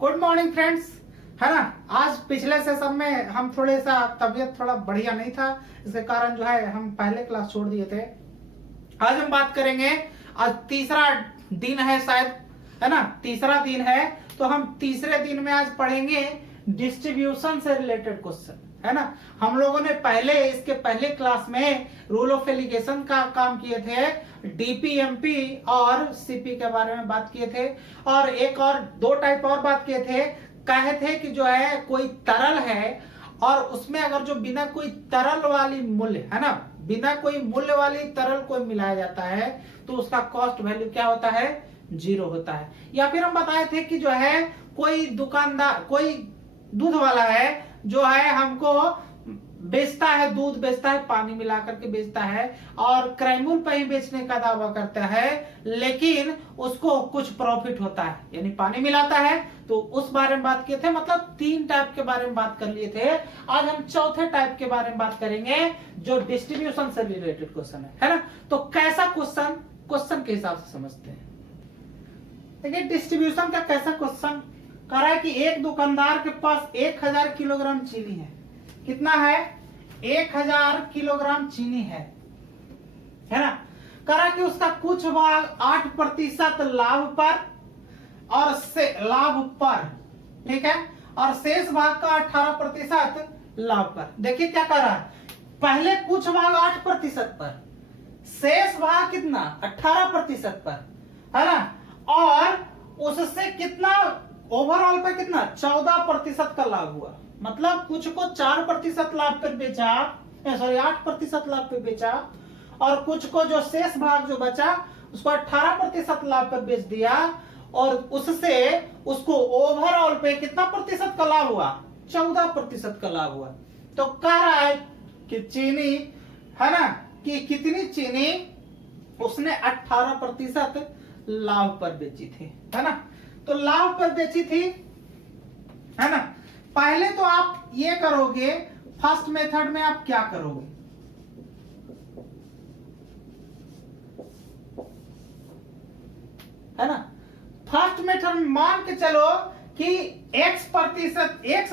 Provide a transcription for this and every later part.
Good morning friends, है ना। आज पिछले सेशन में हम थोड़े सा तबीयत थोड़ा बढ़िया नहीं था, इसके कारण जो है हम पहले क्लास छोड़ दिए थे। आज हम बात करेंगे, आज तीसरा दिन है शायद, है ना, तीसरा दिन है। तो हम तीसरे दिन में आज पढ़ेंगे डिस्ट्रीब्यूशन से रिलेटेड क्वेश्चन, है ना। हम लोगों ने इसके पहले क्लास में रूल ऑफ एलिगेशन का काम किए थे, डीपीएमपी और सीपी के बारे में बात किए थे, और एक और दो टाइप और बात किए थे। कहे थे कि जो है कोई तरल है और उसमें अगर जो बिना कोई तरल वाली मूल्य, है ना, बिना कोई मूल्य वाली तरल को मिलाया जाता है तो उसका कॉस्ट वैल्यू क्या होता है, 0 होता है। या फिर हम बताए थे कि जो है कोई दुकानदार, कोई दूध वाला है जो है हमको बेचता है, दूध बेचता है, पानी मिला करके बेचता है और क्रैमूल पे ही बेचने का दावा करता है, लेकिन उसको कुछ प्रॉफिट होता है, यानी पानी मिलाता है। तो उस बारे में बात किए थे, मतलब 3 टाइप के बारे में बात कर लिए थे। आज हम चौथे टाइप के बारे में बात करेंगे जो डिस्ट्रीब्यूशन से रिलेटेड क्वेश्चन है ना। तो कैसा क्वेश्चन के हिसाब से समझते हैं। देखिए डिस्ट्रीब्यूशन का कैसा क्वेश्चन कह रहा है कि एक दुकानदार के पास 1000 किलोग्राम चीनी है। कितना है? 1000 किलोग्राम चीनी है ना। कह रहा है कि उसका कुछ भाग 8% लाभ पर और लाभ पर, ठीक है, और शेष भाग का 18% लाभ पर। देखिए क्या कर रहा है, पहले कुछ भाग 8% पर, शेष भाग कितना 18% पर, है ना, और उससे कितना ओवरऑल पे कितना 14% का लाभ हुआ। मतलब कुछ को 4% लाभ पर बेचा, सॉरी 8% लाभ पे बेचा, और कुछ को जो शेष भाग जो बचा उसको 18% लाभ पर बेच दिया, और उससे उसको ओवरऑल पे कितना प्रतिशत का लाभ हुआ, 14% का लाभ हुआ। तो कह रहा है कि चीनी, है ना, कि कितनी चीनी उसने 18% लाभ पर बेची थी, है ना। तो लाभ पर बेची थी, है ना। पहले तो आप ये करोगे, फर्स्ट मेथड में आप क्या करोगे, है ना। फर्स्ट मेथड में मान के चलो कि x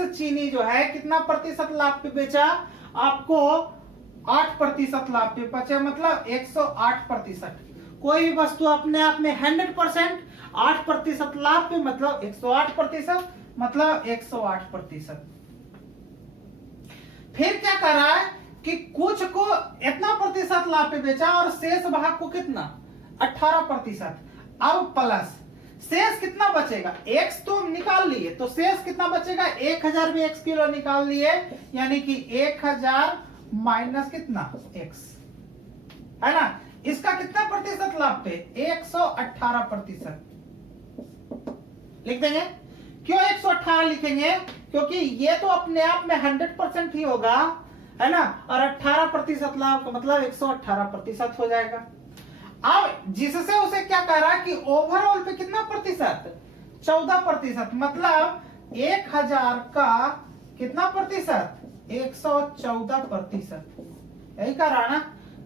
चीनी जो है कितना प्रतिशत लाभ पे बेचा, आपको 8% लाभ पे बचा, मतलब 108%। कोई भी वस्तु अपने आप में 100% 8% लाभ पे, मतलब 108%, मतलब 108%। फिर क्या कर रहा है कि कुछ को इतना प्रतिशत लाभ पे बेचा और शेष भाग को कितना 18%। अब प्लस शेष कितना बचेगा, x तो निकाल लिए, तो शेष कितना बचेगा, 1000 भी x किलो निकाल लिए, यानी कि 1000 माइनस कितना x, है ना। इसका कितना प्रतिशत लाभ पे, 118% लिख देंगे। क्यों 118 लिखेंगे, क्योंकि ये तो अपने आप में 100% ही होगा, है ना, और 18% लाभ का मतलब 118% हो जाएगा। अब जिससे उसे क्या कह रहा है कि ओवरऑल पे कितना प्रतिशत, 14%, मतलब 1000 का कितना प्रतिशत, 114%, यही कह रहा है ना।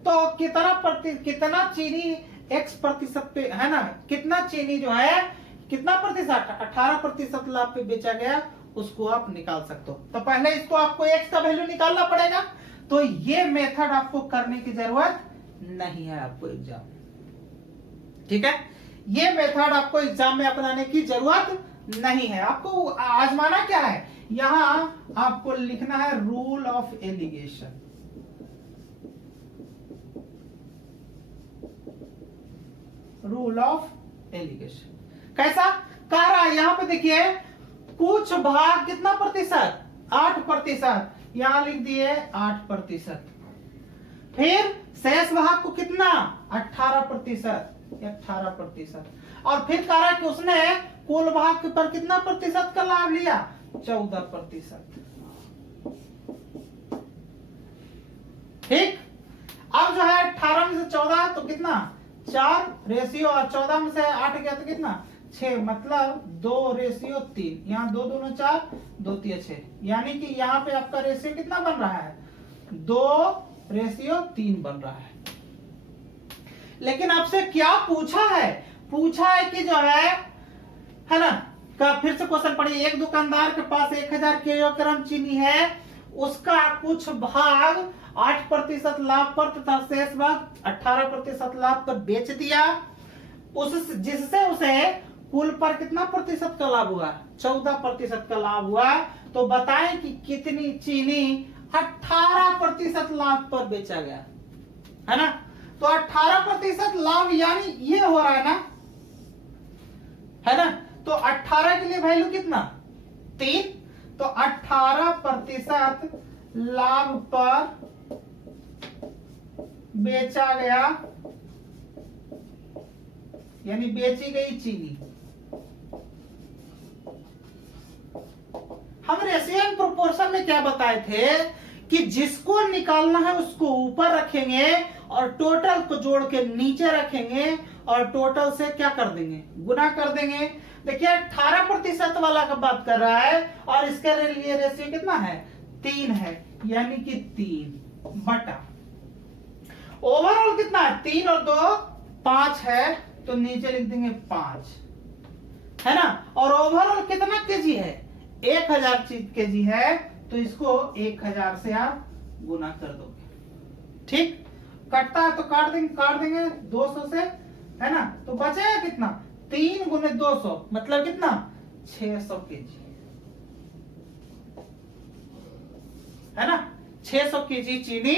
तो कितना चीनी x% पे, है ना, कितना चीनी जो है कितना प्रतिशत, 18% लाभ पे बेचा गया, उसको आप निकाल सकते हो। तो पहले इसको आपको x का वैल्यू निकालना पड़ेगा, तो ये मेथड आपको करने की जरूरत नहीं है आपको एग्जाम, ठीक है। ये मेथड आपको एग्जाम में अपनाने की जरूरत नहीं है। आपको आजमाना क्या है, यहां आपको लिखना है rule of allegation. Rule of allegation कैसा कह रहा है, यहां पे देखिए कुछ भाग कितना प्रतिशत, 8%, यहां लिख दिए 8%। फिर शेष भाग को कितना 18%, 18%, और फिर कह रहा है कि उसने कुल भाग पर कितना प्रतिशत का लाभ लिया, 14%। ठीक, अब जो है 18 में से 14 तो कितना 4 रेशियो, और 14 में से 8 गया तो कितना 6, मतलब 2:3। यहाँ 2 दूनी 4, 2 तिया 6, यानी कि यहाँ पे आपका रेशियो कितना बन रहा है, 2:3 बन रहा है। लेकिन आपसे क्या पूछा है, पूछा है कि जो है ना, का फिर से क्वेश्चन पढ़िए। एक दुकानदार के पास 1000 किलोग्राम चीनी है, उसका कुछ भाग 8% लाभ पर तथा शेष भाग 18% लाभ पर बेच दिया, जिससे उसे कुल पर कितना प्रतिशत का लाभ हुआ? 14% का लाभ हुआ। तो बताएं कि कितनी चीनी 18% लाभ पर बेचा गया, है ना? तो 18% लाभ यानी ये हो रहा है ना, है ना? तो 18 के लिए वैल्यू कितना? 3। तो 18% लाभ पर बेचा गया यानी बेची गई चीनी। हम रेशियो एंड प्रोपोर्शन में क्या बताए थे कि जिसको निकालना है उसको ऊपर रखेंगे और टोटल को जोड़ के नीचे रखेंगे और टोटल से क्या कर देंगे? गुना कर देंगे। देखिए 18% वाला का बात कर रहा है और इसके लिए रेशियो कितना है? 3 है, यानी कि 3 बटा ओवरऑल कितना है? 3 और 2 5 है, तो नीचे लिख देंगे 5, है ना? और ओवरऑल कितना केजी है? 1000 केजी है, तो इसको 1000 से आप गुना कर दोगे। ठीक, कटता है तो काट देंगे 200 से, है ना? तो बचेगा कितना? 3 गुने 200 मतलब कितना? 600 केजी, है ना? 600 केजी चीनी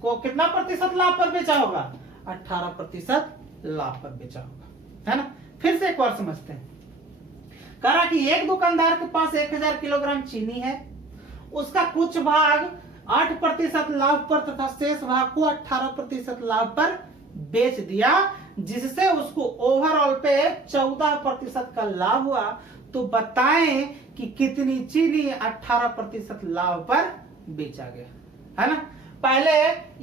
को कितना प्रतिशत लाभ पर बेचा होगा? 18% लाभ पर बेचा होगा, है ना? फिर से एक बार समझते हैं। कहा कि एक दुकानदार के पास 1000 किलोग्राम चीनी है, उसका कुछ भाग 8% लाभ पर तथा शेष भाग को 18% लाभ पर बेच दिया, जिससे उसको ओवरऑल पे 14% का लाभ हुआ। तो बताएं कि कितनी चीनी 18% लाभ पर बेचा गया, है ना? पहले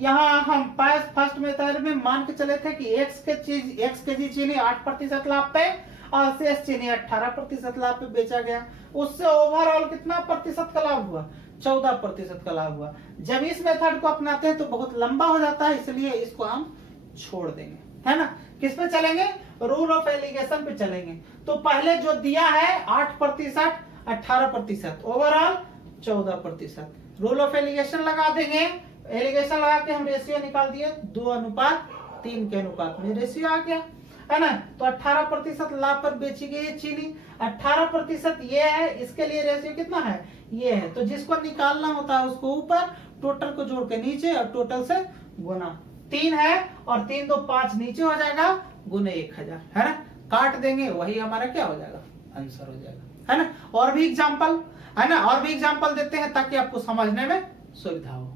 यहां हम फर्स्ट मेथड में मान के चले थे कि x केजी चीनी 8% लाभ पे और शेष चीनी 18% लाभ पे बेचा गया, उससे ओवरऑल कितना प्रतिशत का लाभ हुआ? 14% का लाभ हुआ। जब इस मेथड को अपनाते हैं तो बहुत लंबा हो जाता है, इसलिए इसको हम छोड़ देंगे, है ना? किस पे चलेंगे? रूल ऑफ एलिगेशन पे चलेंगे। तो पहले जो दिया है 8% 18%, ओवरऑल 14%। रूल ऑफ एलिगेशन लगा देंगे, एलिगेशन लगा के हम रेशियो निकाल दिए 2:3 के अनुपात में रेशियो आ गया, है ना? तो 18% लाभ पर बेची गई चीनी, 18% ये है, इसके लिए रेशियो कितना है? ये है। तो जिसको निकालना होता है उसको ऊपर, टोटल को जोड़ के नीचे और टोटल से गुना। 3 है और 3 2 5 नीचे हो जाएगा, गुने 1000, है ना? काट देंगे, वही हमारा क्या हो जाएगा? आंसर हो जाएगा, है ना? और भी एग्जांपल, है ना? और भी एग्जांपल देते हैं ताकि आपको समझने में सुविधा हो।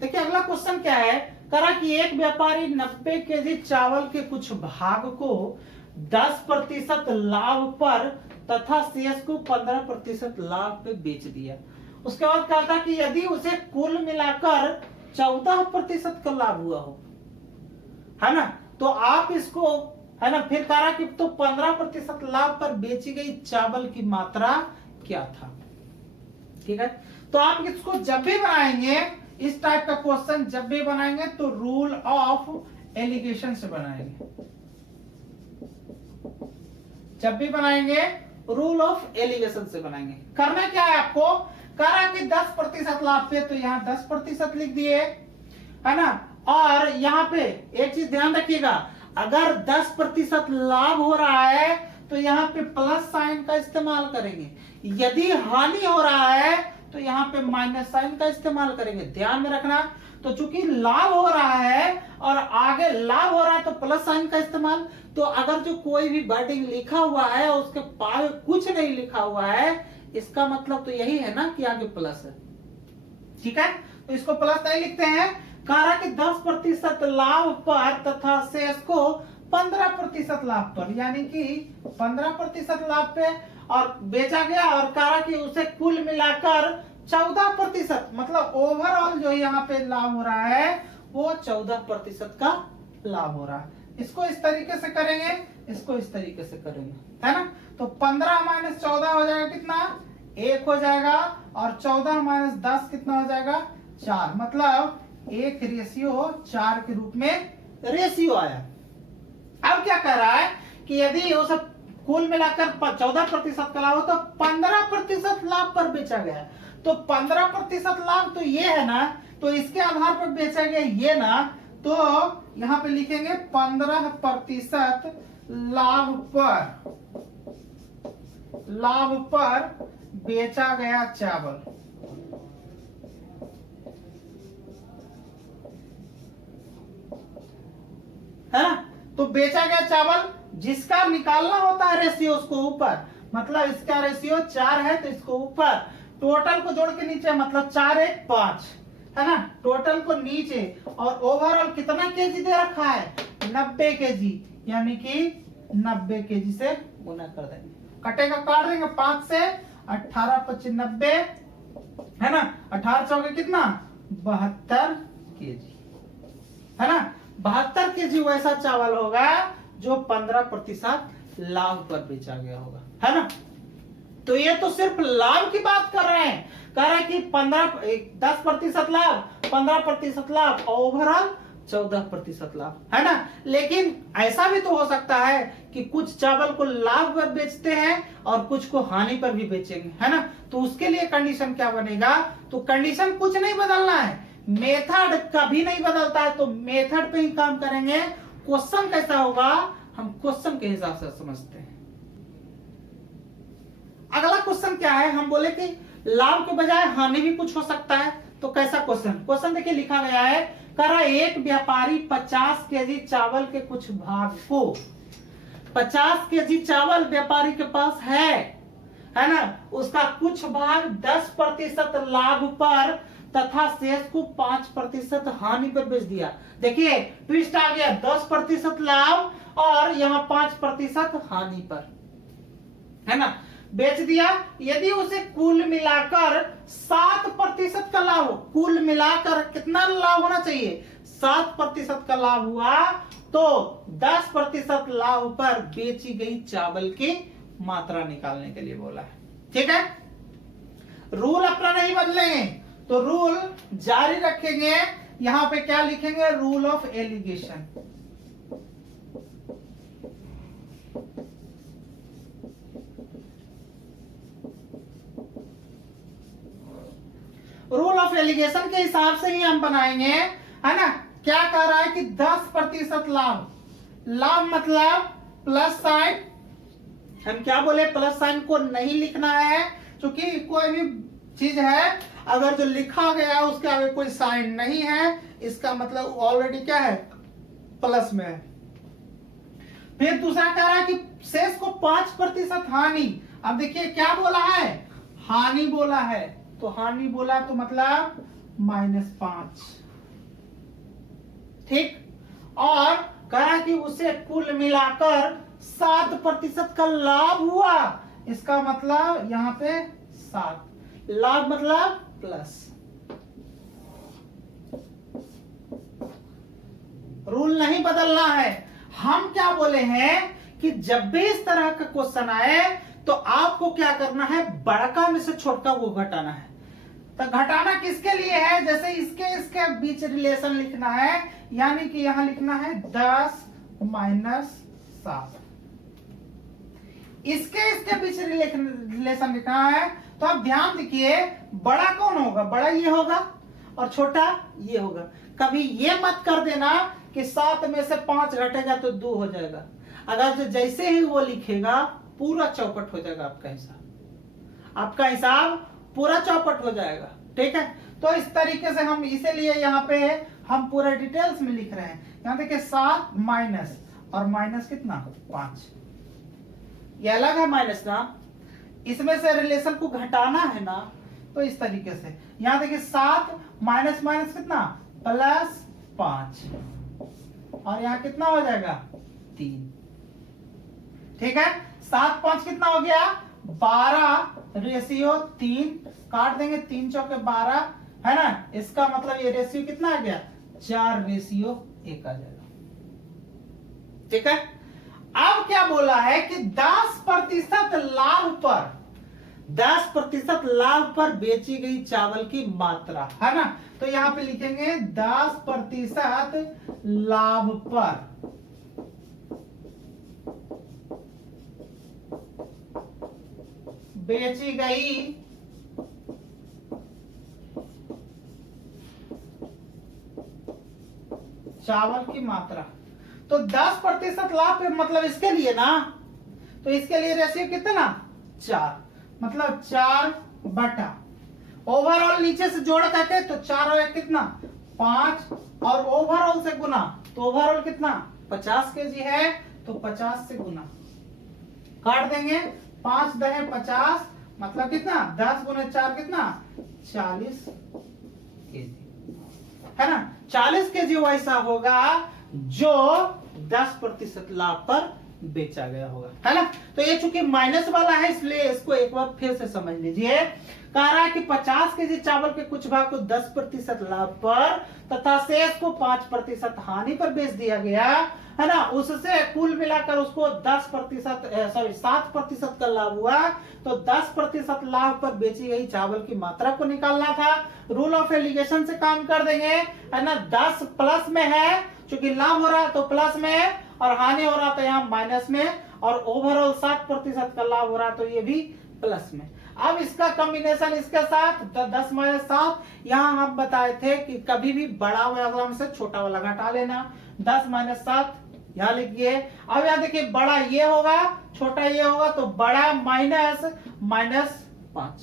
देखिए अगला क्वेश्चन क्या है? करा कि एक व्यापारी 90 केजी चावल के कुछ भाग को 10% लाभ पर तथा शेष को 15% लाभ पे बेच दिया। उसके बाद कहा था कि यदि उसे कुल मिलाकर 14% का लाभ हुआ हो, है ना? तो आप इसको, है ना, फिर कहा कि तो 15% लाभ पर बेची गई चावल की मात्रा क्या था? ठीक है, तो आप इसको जब भी बनाएंगे, इस टाइप का क्वेश्चन जब भी बनाएंगे तो रूल ऑफ एलिगेशन से बनाएंगे। जब भी बनाएंगे रूल ऑफ एलिगेशन से बनाएंगे। करना क्या है आपको? करा कि 10% लाभ पे, तो यहाँ 10% लिख दिए, है ना? और यहाँ पे एक चीज ध्यान रखिएगा, अगर 10% लाभ हो रहा है तो यहाँ पे प्लस साइन का इस्तेमाल करेंगे, यदि हानि हो रहा है तो यहाँ पे माइनस साइन का इस्तेमाल करेंगे, ध्यान में रखना। तो चूंकि लाभ हो रहा है और आगे लाभ हो रहा है तो प्लस साइन का इस्तेमाल। तो अगर जो कोई भी वर्डिंग लिखा हुआ है और उसके आगे कुछ नहीं लिखा हुआ है, इसका मतलब तो यही है ना कि आगे प्लस है, ठीक है? तो इसको प्लस नहीं लिखते हैं। कहा कि 10% लाभ पर तथा शेष को 15% लाभ पर, यानी कि 15% लाभ पे और बेचा गया, और कहा कि उसे कुल मिलाकर 14%, मतलब ओवरऑल जो यहाँ पे लाभ हो रहा है वो 14% का लाभ हो रहा है। इसको इस तरीके से करेंगे, इसको इस तरीके से करेंगे, है ना? तो 15 - 14 हो जाएगा कितना? 1 हो जाएगा, और 14 - 10 कितना हो जाएगा? 4, मतलब 1:4 के रूप में रेशियो आया। अब क्या कह रहा है कि यदि उसे कुल मिलाकर 14% का लाभ हो तो 15% लाभ पर बेचा गया। तो 15% लाभ तो ये है ना, तो इसके आधार पर बेचा गया ये ना, तो यहां पे लिखेंगे 15% लाभ पर बेचा गया चावल, है ना। तो बेचा गया चावल जिसका निकालना होता है रेशियो उसको ऊपर, मतलब इसका रेशियो 4 है तो इसको ऊपर, टोटल को जोड़ के नीचे, मतलब 4 1 5, है ना। टोटल को नीचे और ओवरऑल कितना केजी दे रखा है 90 केजी, यानी कि 90 केजी से गुना कर देंगे, कटेगा काट देंगे 5 से, 18 25 90, है ना। 18 चौके कितना 72 केजी, है ना। 72 केजी वैसा चावल होगा जो 15% लाभ पर बेचा गया होगा, है ना। तो ये तो सिर्फ लाभ की बात कर रहे हैं, कह रहे हैं कि 10% लाभ, 15% लाभ और ओवरऑल 14% लाभ, है ना। लेकिन ऐसा भी तो हो सकता है कि कुछ चावल को लाभ पर बेचते हैं और कुछ को हानि पर भी बेचेंगे, है ना। तो उसके लिए कंडीशन क्या बनेगा, तो कंडीशन कुछ नहीं बदलना है, मेथड कभी नहीं बदलता है, तो मेथड पे ही काम करेंगे। क्वेश्चन कैसा होगा हम क्वेश्चन के हिसाब से समझते हैं। अगला क्वेश्चन क्या है, हम बोले कि लाभ के बजाय हानि भी कुछ हो सकता है, तो कैसा क्वेश्चन देखिए लिखा गया है, कह रहा है एक व्यापारी 50 केजी चावल के कुछ भाग को, 50 केजी चावल व्यापारी के पास है ना, उसका कुछ भाग 10% लाभ पर तथा शेष को 5% हानि पर बेच दिया। देखिए ट्विस्ट आ गया, 10% लाभ और यहाँ 5% हानि पर, है ना, बेच दिया। यदि उसे कुल मिलाकर 7% का लाभ हो, कुल मिलाकर कितना लाभ होना चाहिए 7% का लाभ हुआ, तो 10% लाभ पर बेची गई चावल की मात्रा निकालने के लिए बोला है। ठीक है, रूल अपना नहीं बदलेंगे, तो रूल जारी रखेंगे। यहां पे क्या लिखेंगे, rule of allegation. Rule of allegation के हिसाब से ही हम बनाएंगे, है ना। क्या कह रहा है कि 10% लाभ, लाभ मतलब प्लस साइन, हम क्या बोले प्लस साइन को नहीं लिखना है, क्योंकि कोई भी चीज है अगर जो लिखा गया है उसके आगे कोई साइन नहीं है, इसका मतलब ऑलरेडी क्या है प्लस में है। फिर दूसरा कह रहा है कि शेष को 5% हानि। अब देखिए क्या बोला है, हानि बोला है, तो हानि बोला तो मतलब -5, ठीक। और कहा कि उसे कुल मिलाकर 7% का लाभ हुआ, इसका मतलब यहां पे 7, लाभ मतलब प्लस। रूल नहीं बदलना है। हम क्या बोले हैं कि जब भी इस तरह का क्वेश्चन आए तो आपको क्या करना है, बड़का में से छोटका को घटाना है। तो घटाना किसके लिए है, जैसे इसके बीच रिलेशन लिखना है, यानी कि यहां लिखना है 10 - 7, इसके बीच रिलेशन लिखना है। तो आप ध्यान देखिए, बड़ा कौन होगा, बड़ा ये होगा और छोटा ये होगा। कभी ये मत कर देना कि 7 में से 5 घटेगा तो 2 हो जाएगा। अगर जैसे ही वो लिखेगा पूरा चौपट हो जाएगा, आपका हिसाब पूरा चौपट हो जाएगा। ठीक है, तो इस तरीके से हम इसीलिए यहाँ पे हम पूरा डिटेल्स में लिख रहे हैं। यहाँ देखिए 7 माइनस और माइनस कितना 5, ये अलग है माइनस ना, इसमें से रिलेशन को घटाना है ना, तो इस तरीके से यहां देखिए 7 माइनस माइनस कितना +5, और यहां कितना हो जाएगा 3। ठीक है, 7 5 कितना हो गया 12 रेशियो 3, काट देंगे 3 चौके 12, है ना। इसका मतलब ये रेशियो कितना आ गया 4 रेशियो 1 आ जाएगा। ठीक है, अब क्या बोला है कि 10% लाभ पर, 10% लाभ पर बेची गई चावल की मात्रा, है ना। तो यहां पे लिखेंगे 10% लाभ पर बेची गई चावल की मात्रा। तो 10% लाभ पे मतलब इसके लिए ना, तो इसके लिए रेशियो कितना 4, मतलब 4 बटा ओवरऑल नीचे से जोड़ करके तो 4 और कितना 5, और ओवरऑल से गुना तो ओवरऑल कितना 50 केजी है, तो 50 से गुना काट देंगे, 5 दहे 50 मतलब कितना 10 गुने 4 कितना 40 केजी, है ना। 40 केजी वैसा होगा जो 10% लाभ पर बेचा गया होगा, है ना। तो ये चूंकि माइनस वाला है इसलिए इसको एक बार फिर से समझ लीजिए। कह रहा है कि 50 केजी चावल के कुछ भाग को 10% लाभ पर तथा शेष को 5% हानि पर बेच दिया गया, है ना। उससे कुल मिलाकर उसको 7% का लाभ हुआ। तो 10% लाभ पर बेची गई चावल की मात्रा को निकालना था। रूल ऑफ एलिगेशन से काम कर देंगे, है ना। 10 प्लस में है, चूंकि लाभ हो रहा है तो प्लस में है, और हानि हो रहा था यहाँ माइनस में, और ओवरऑल 7% का लाभ हो रहा तो ये भी प्लस में। अब इसका कॉम्बिनेशन इसके साथ 10 - 7, यहाँ हम बताए थे कि कभी भी बड़ा वाला से छोटा वाला घटा लेना। 10 - 7 यहाँ लिखिए। अब यहाँ देखिए बड़ा ये होगा छोटा ये होगा, तो बड़ा -5,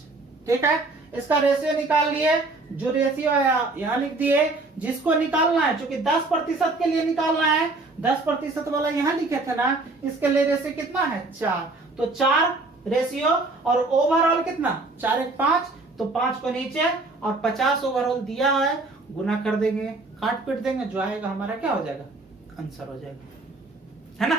ठीक है। इसका रेशियो निकाल लिए, जो रेशियो यहाँ लिख दिए। जिसको निकालना है चूंकि 10% के लिए निकालना है, 10% वाला यहाँ लिखे थे ना, इसके लिए रेशियो कितना है 4, तो 4 रेशियो, और ओवरऑल कितना 4 1 5, तो 5 को नीचे और 50 ओवरऑल दिया है, गुना कर देंगे, काट पीट देंगे, जो आएगा हमारा क्या हो जाएगा आंसर हो जाएगा, है ना।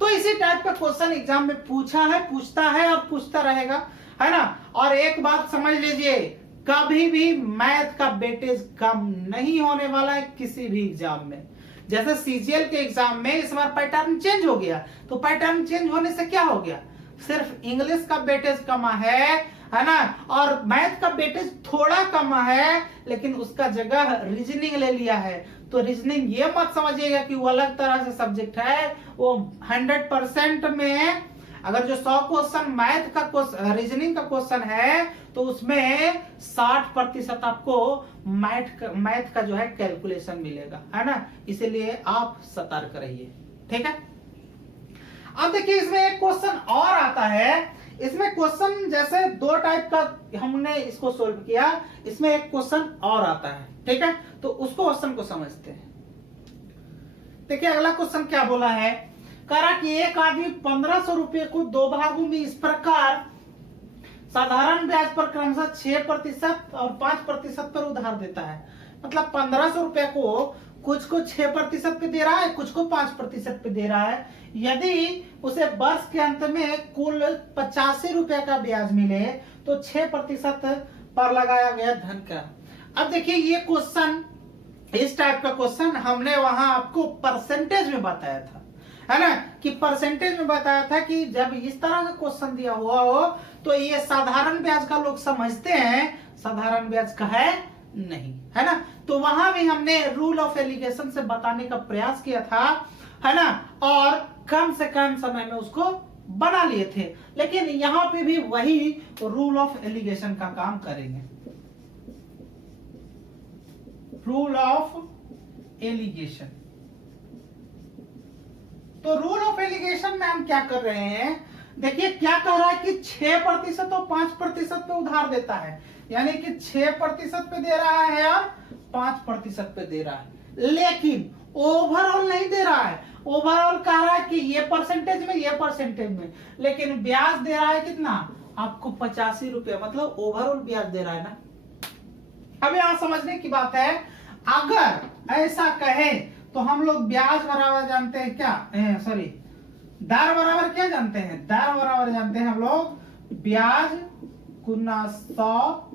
तो इसी टाइप का क्वेश्चन एग्जाम में पूछा है, पूछता है और पूछता रहेगा, है ना। और एक बात समझ लीजिए, कभी भी मैथ का वेटेज कम नहीं होने वाला है किसी भी एग्जाम में। जैसे सीजीएल के एग्जाम में इस बार पैटर्न चेंज हो गया, तो पैटर्न चेंज होने से क्या हो गया, सिर्फ इंग्लिश का वेटेज कमा है ना, और मैथ का वेटेज थोड़ा कमा है, लेकिन उसका जगह रीजनिंग ले लिया है। तो रीजनिंग ये मत समझिएगा कि वो अलग तरह से सब्जेक्ट है, वो 100% में अगर जो 100 क्वेश्चन मैथ का रीजनिंग का क्वेश्चन है, तो उसमें 60% आपको मैथ का जो है कैलकुलेशन मिलेगा, है ना। इसीलिए आप सतर्क रहिए, ठीक है। अब देखिए इसमें एक क्वेश्चन और आता है। इसमें क्वेश्चन जैसे 2 टाइप का हमने इसको सोल्व किया, इसमें एक क्वेश्चन और आता है, ठीक है। तो उसको क्वेश्चन को समझते हैं। देखिए अगला क्वेश्चन क्या बोला है, कह रहा कि एक आदमी 1500 रुपए को 2 भागों में इस प्रकार साधारण ब्याज पर क्रमशः 6% और 5% पर उधार देता है। मतलब 1500 रुपए को कुछ को 6% पे दे रहा है, कुछ को 5% पे दे रहा है। यदि उसे वर्ष के अंत में कुल 85 रुपए का ब्याज मिले, तो 6% पर लगाया गया धन का। अब देखिए ये क्वेश्चन, इस टाइप का क्वेश्चन हमने वहां आपको परसेंटेज में बताया था, है ना, कि परसेंटेज में बताया था कि जब इस तरह का क्वेश्चन दिया हुआ हो तो ये साधारण ब्याज का लोग समझते हैं, साधारण ब्याज का है नहीं, है ना। तो वहां भी हमने रूल ऑफ एलिगेशन से बताने का प्रयास किया था, है ना, और कम से कम समय में उसको बना लिए थे। लेकिन यहां पे भी वही रूल ऑफ एलिगेशन का काम करेंगे। रूल ऑफ एलिगेशन, तो रूल ऑफ एलिगेशन में हम क्या कर रहे हैं, देखिए क्या कह रहा है कि 6% और 5% पे उधार देता है, यानी कि 6% पे दे रहा है और 5% पे दे रहा है, लेकिन ओवरऑल नहीं दे रहा है। ओवरऑल कह रहा है कि ये परसेंटेज में, ये परसेंटेज में, लेकिन ब्याज दे रहा है कितना आपको 85 रुपया, मतलब ओवरऑल ब्याज दे रहा है ना। अब यहां समझने की बात है, अगर ऐसा कहे तो हम लोग ब्याज बराबर जानते हैं क्या, सॉरी दर बराबर क्या जानते हैं, दर बराबर जानते हैं हम लोग ब्याज गुना 100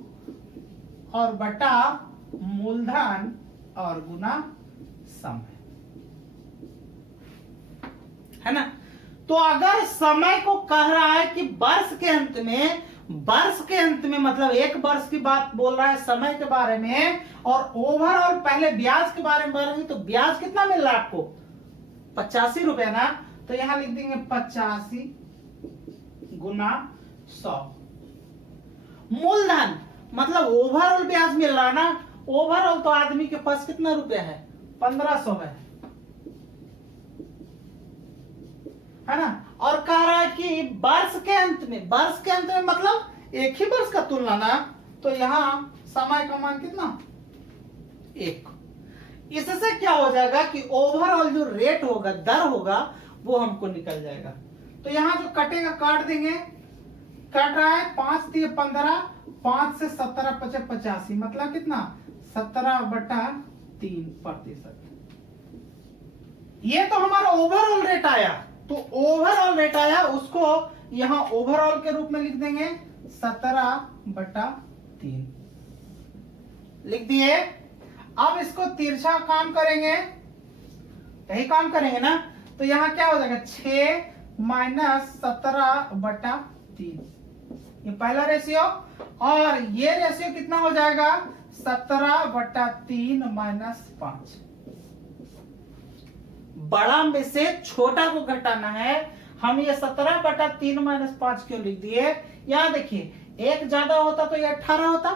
और बटा मूलधन और गुना समय, है ना। तो अगर समय को कह रहा है कि वर्ष के अंत में, वर्ष के अंत में मतलब एक वर्ष की बात बोल रहा है समय के बारे में, और ओवरऑल पहले ब्याज के बारे में बोल रहे हैं, तो ब्याज कितना मिल रहा है आपको 85 रुपया ना। तो यहां लिख देंगे 85 गुना 100, मूलधन मतलब ओवरऑल ब्याज मिल रहा है ना, ओवरऑल तो आदमी के पास कितना रुपया है, 1500 है ना। और कह रहा है कि वर्ष के अंत में मतलब एक ही वर्ष का तुलना ना, तो यहां समय का मान कितना, 1। इससे क्या हो जाएगा कि ओवरऑल जो रेट होगा, दर होगा, वो हमको निकल जाएगा। तो यहां जो कटेगा काट देंगे, कट रहा है 5 × 15, 5 से 17 × 5 = 85, मतलब कितना, 17/3%। ये तो हमारा ओवरऑल रेट आया, तो ओवरऑल रेट आया उसको यहां ओवरऑल के रूप में लिख देंगे 17/3 लिख दिए। अब इसको तिरछा काम करेंगे, यही काम करेंगे ना, तो यहां क्या हो जाएगा, 6 - 17/3, ये पहला रेशियो। और ये रेशियो कितना हो जाएगा, 17/3 - 5। बड़ा में से छोटा को घटाना है, हम ये 17/3 - 5 क्यों लिख दिए। यहां देखिए, एक ज्यादा होता तो ये 18 होता,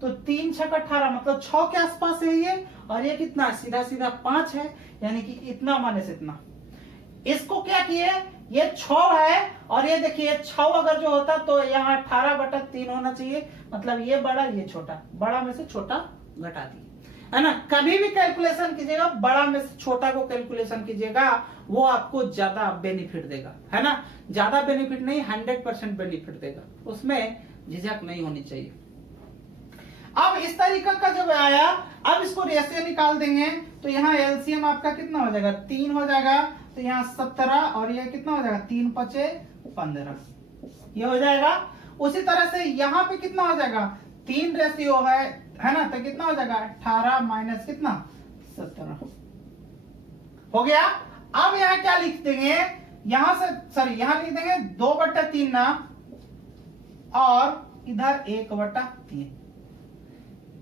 तो 3 × 6 = 18, मतलब 6 के आसपास है ये, और ये कितना, सीधा सीधा 5 है, यानी कि इतना माइनस इतना। इसको क्या किए, ये 6 है, और ये देखिए 6 अगर जो होता तो यहाँ 18/3 होना चाहिए, मतलब ये बड़ा ये छोटा, बड़ा में से छोटा घटा दिए, है ना। कभी भी कैलकुलेशन कीजिएगा, बड़ा में से छोटा को कैलकुलेशन कीजिएगा, वो आपको ज्यादा बेनिफिट देगा, है ना। ज्यादा बेनिफिट नहीं, 100% बेनिफिट देगा, उसमें झिझक नहीं होनी चाहिए। अब इस तरीका का जब आया, अब इसको रेशियो निकाल देंगे, तो यहाँ एलसीएम आपका कितना हो जाएगा, 3 हो जाएगा, तो यहाँ 17, और ये कितना हो जाएगा, 3 × 5 = 15, ये हो जाएगा। उसी तरह से यहाँ पे कितना हो जाएगा, 3 रेशियो है ना, तो कितना हो जाएगा, 18 माइनस कितना, 17 हो गया। अब यहाँ क्या लिख देंगे, यहां से सॉरी यहां लिख देंगे 2/3 ना, और इधर 1/3,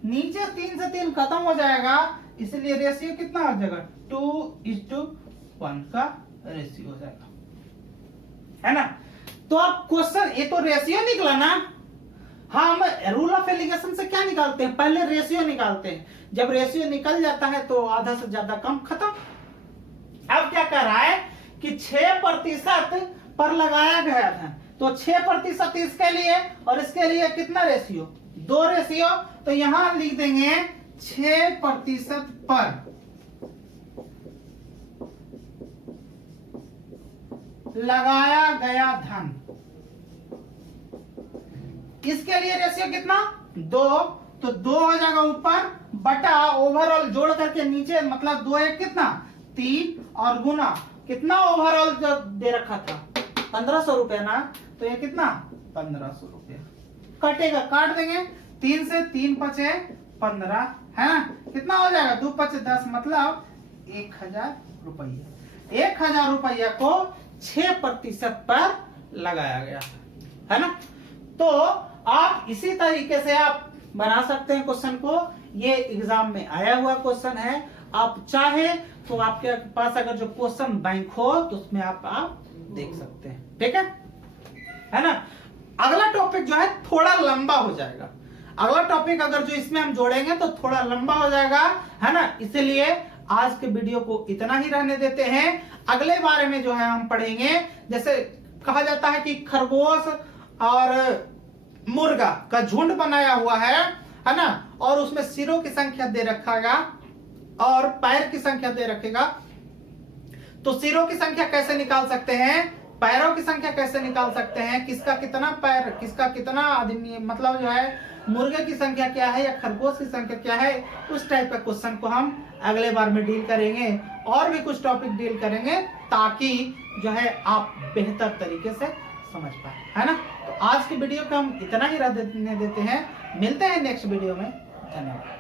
नीचे 3 से 3 खत्म हो जाएगा, इसलिए रेशियो कितना हो जाएगा, 2:1 का रेशियो हो जाएगा, है ना। तो अब क्वेश्चन, ये तो रेशियो निकला ना। हाँ, हम रूल ऑफ एलिगेशन से क्या निकालते हैं, पहले रेशियो निकालते हैं, जब रेशियो निकल जाता है तो आधा से ज्यादा कम, खत्म। अब क्या कर रहा है कि 6% पर लगाया गया था, तो 6% इसके लिए, और इसके लिए कितना रेशियो, 2 रेशियो, तो यहां लिख देंगे 6% पर लगाया गया धन, इसके लिए रेशियो कितना, 2, तो 2 हो जाएगा ऊपर, बटा ओवरऑल जोड़ करके नीचे, मतलब 2 1 कितना, 3, और गुना कितना ओवरऑल जो दे रखा था 1500 रुपया ना, तो ये कितना 1500 रुपया कटेगा, काट देंगे, 3 से 3 × 5 = 15, है ना। कितना हो जाएगा, 2 × 5 = 10, मतलब 1000 रुपया। 1000 रुपया को 6% पर लगाया गया, है ना। तो आप इसी तरीके से आप बना सकते हैं क्वेश्चन को, ये एग्जाम में आया हुआ क्वेश्चन है। आप चाहे तो आपके पास अगर जो क्वेश्चन बैंक हो तो उसमें आप देख सकते हैं, ठीक है ना। अगला टॉपिक जो है थोड़ा लंबा हो जाएगा, अगला टॉपिक अगर जो इसमें हम जोड़ेंगे तो थोड़ा लंबा हो जाएगा, है ना। इसलिए आज के वीडियो को इतना ही रहने देते हैं। अगले बारे में जो है हम पढ़ेंगे, जैसे कहा जाता है कि खरगोश और मुर्गा का झुंड बनाया हुआ है ना, और उसमें सिरों की संख्या दे रखागा और पैर की संख्या दे रखेगा, तो सिरों की संख्या कैसे निकाल सकते हैं, पैरों की संख्या कैसे निकाल सकते हैं, किसका कितना पैर, किसका कितना आदमी, मतलब जो है मुर्गे की संख्या क्या है या खरगोश की संख्या क्या है, उस टाइप का क्वेश्चन को हम अगले बार में डील करेंगे, और भी कुछ टॉपिक डील करेंगे, ताकि जो है आप बेहतर तरीके से समझ पाए, है ना। तो आज की वीडियो को हम इतना ही रहने देते हैं, मिलते हैं नेक्स्ट वीडियो में, धन्यवाद।